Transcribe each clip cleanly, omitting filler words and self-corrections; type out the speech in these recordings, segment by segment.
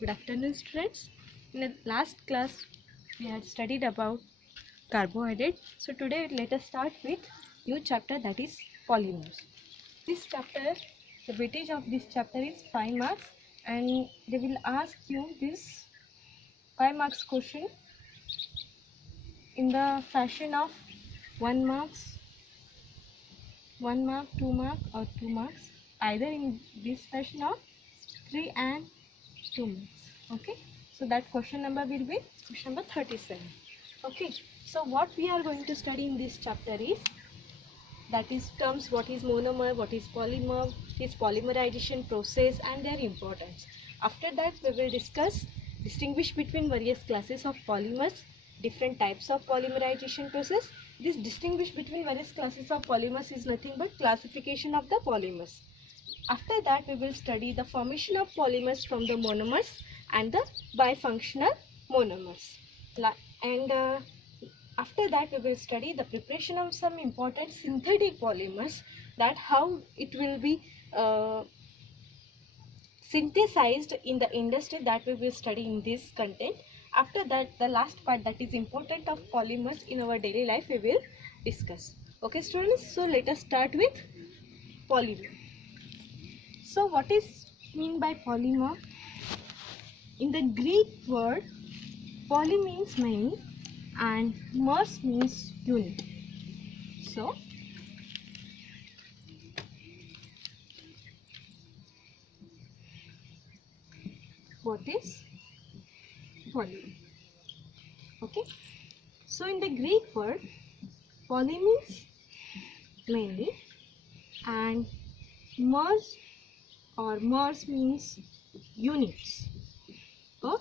Good afternoon, students. In the last class, we had studied about carbohydrate. So today, let us start with new chapter, that is polymers. This chapter, the weightage of this chapter is 5 marks, and they will ask you this 5 marks question in the fashion of 1 marks, 1 mark, 2 mark, or 2 marks, either in this fashion or 3 and 2 marks. Okay, so that question number will be question number 37. Okay, so what we are going to study in this chapter is, that is terms, what is monomer, what is polymer, its polymerization process and their importance. After that, we will distinguish between various classes of polymers, different types of polymerization process. This distinguish between various classes of polymers is nothing but classification of the polymers. After that, we will study the formation of polymers from the monomers and the bifunctional monomers. After that, we will study the preparation of some important synthetic polymers, that how it will be synthesized in the industry, that we will study in this content. After that, the last part, that is important of polymers in our daily life, we will discuss. Okay, students, so let us start with polymer. So what is mean by polymer? In the Greek word, poly means many and mers means unit. So what is polymer? Okay, so in the Greek word, poly means many and mers means units or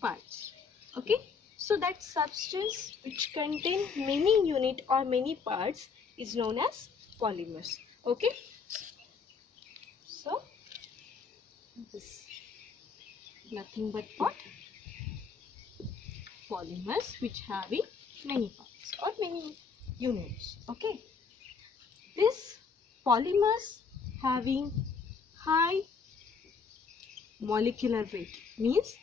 parts. Okay, so that substance which contain many unit or many parts is known as polymers. Okay, so this nothing but what? Polymers which having many parts or many units. Okay, this polymers having high molecular weight means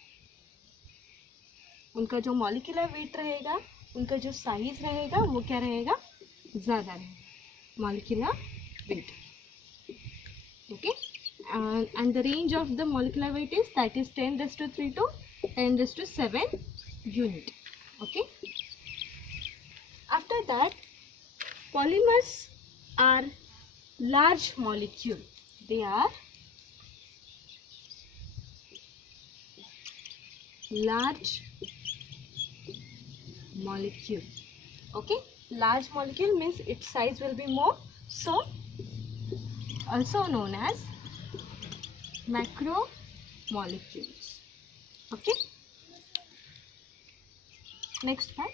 उनका जो molecular weight रहेगा, उनका जो size रहेगा, वो क्या रहेगा? ज़्यादा रहेगा, molecular weight. Okay, and the range of the molecular weight is, that is 10⁻³ to 10⁷ unit. Okay, after that, polymers are large molecule. They are large molecule. Okay, large molecule means its size will be more, so also known as macromolecules. Okay, next part,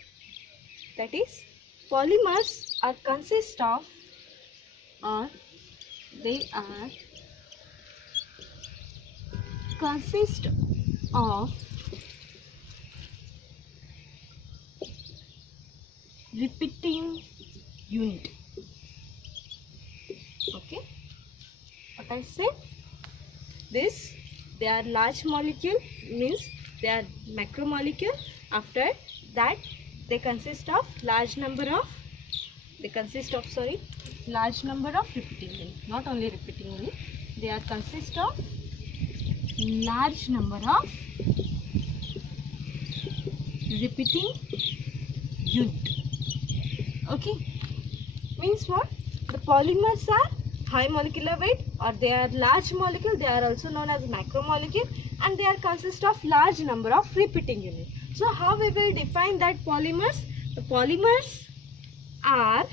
that is polymers are consist of, or they are consist of repeating unit. Okay, what I said, this, they are large molecule means they are macromolecule. After that, they consist of large number of repeating unit. Not only repeating unit, they are consist of large number of repeating unit. Okay, means what? The polymers are high molecular weight, or they are large molecule. They are also known as macromolecule, and they are consist of large number of repeating units. So how we will define that polymers? The polymers are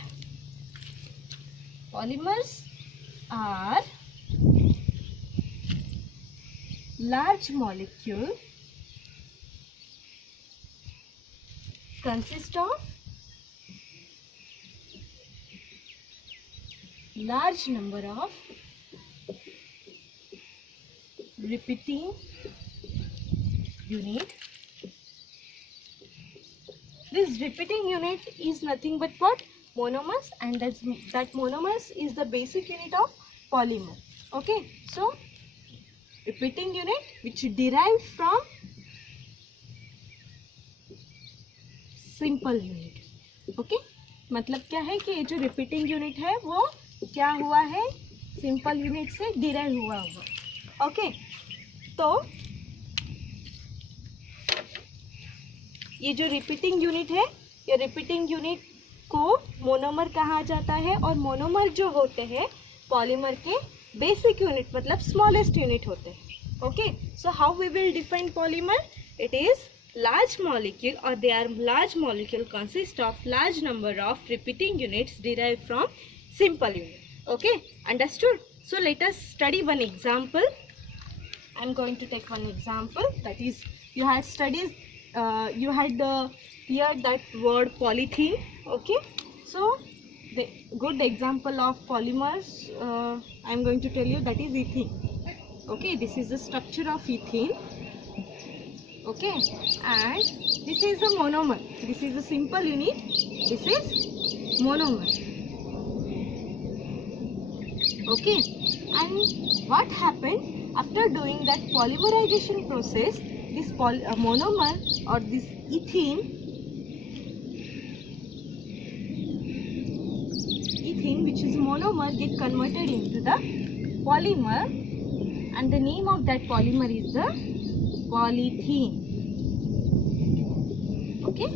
large molecule consist of large number of repeating unit. This repeating unit is nothing but what? Monomers, and that monomers is the basic unit of polymer. Okay, so repeating unit which derived from simple unit. Okay मतलब क्या है कि ये जो repeating unit है वो क्या हुआ है, सिंपल यूनिट से डिराइव हुआ हुआ. ओके तो ये जो रिपीटिंग यूनिट है, ये रिपीटिंग यूनिट को मोनोमर कहा जाता है और मोनोमर जो होते हैं पॉलीमर के बेसिक यूनिट मतलब स्मॉलेस्ट यूनिट होते हैं. Okay so how we will define polymer? It is large molecule or they are large molecule consist of large number of repeating units derived from simple unit. Okay, understood? So let us study one example. I am going to take one example, that is you had studied you had heard that word polythene. Okay, so the good example of polymers I am going to tell you, that is ethene. Okay, this is the structure of ethene. Okay, and this is a monomer. This is a simple unit. This is monomer. Okay, and what happened after doing that polymerization process? This monomer or this ethene which is monomer get converted into the polymer, and the name of that polymer is the polythene. Okay,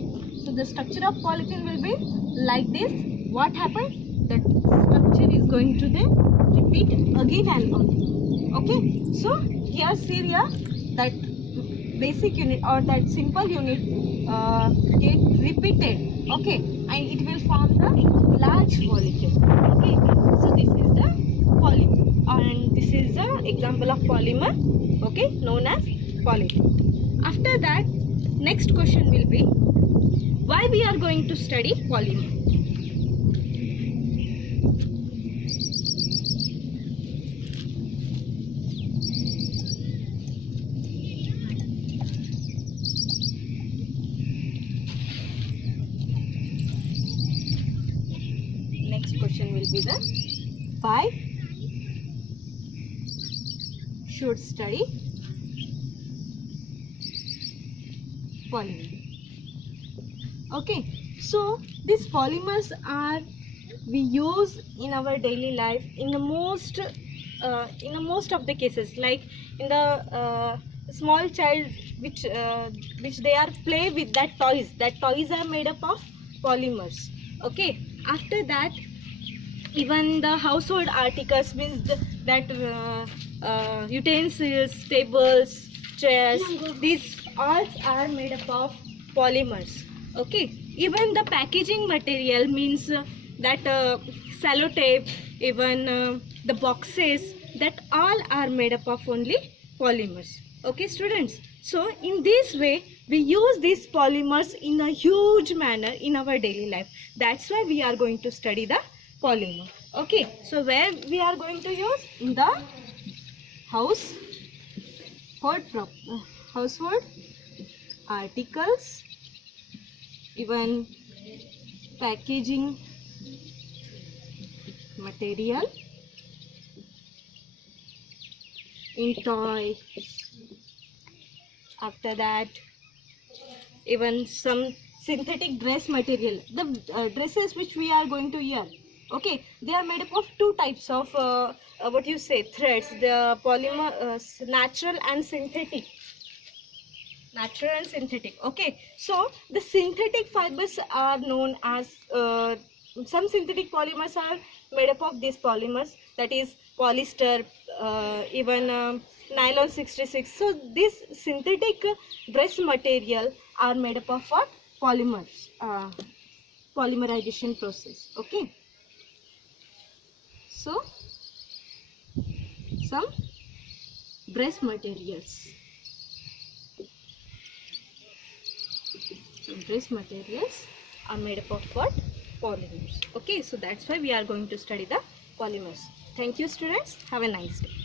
so the structure of polythene will be like this. What happened? That structure is going to then repeat again and again. Okay, so here Syria, that basic unit or that simple unit get repeated. Okay, and it will form the large molecule. Okay, so this is the polymer, and this is the example of polymer. Okay, known as polythene. After that, next question will be, why we are going to study polymer? Next question will be the, why should study polymer? Okay, so these polymers are we use in our daily life in the most of the cases, like in the small child which they are play with that toys are made up of polymers. Okay, after that even the household articles means that utensils, tables, chairs, these all are made up of polymers. Okay, even the packaging material means that sellotape, even the boxes, that all are made up of only polymers. Okay students, so in this way we use these polymers in a huge manner in our daily life. That's why we are going to study the polymer. Okay, so where we are going to use? In the household articles, even packaging material, in toy. After that, even some synthetic dress material, the dresses which we are going to wear. Okay, they are made up of two types of threads, the polymer, natural and synthetic. Okay, so the synthetic fibers are known as some synthetic polymers are made up of these polymers, that is polyester, even nylon 66. So this synthetic dress material are made up of what? Polymers, polymerization process. Okay, so some dress materials. Dress materials are made up of what? Polymers. Okay, so that's why we are going to study the polymers. Thank you students. Have a nice day.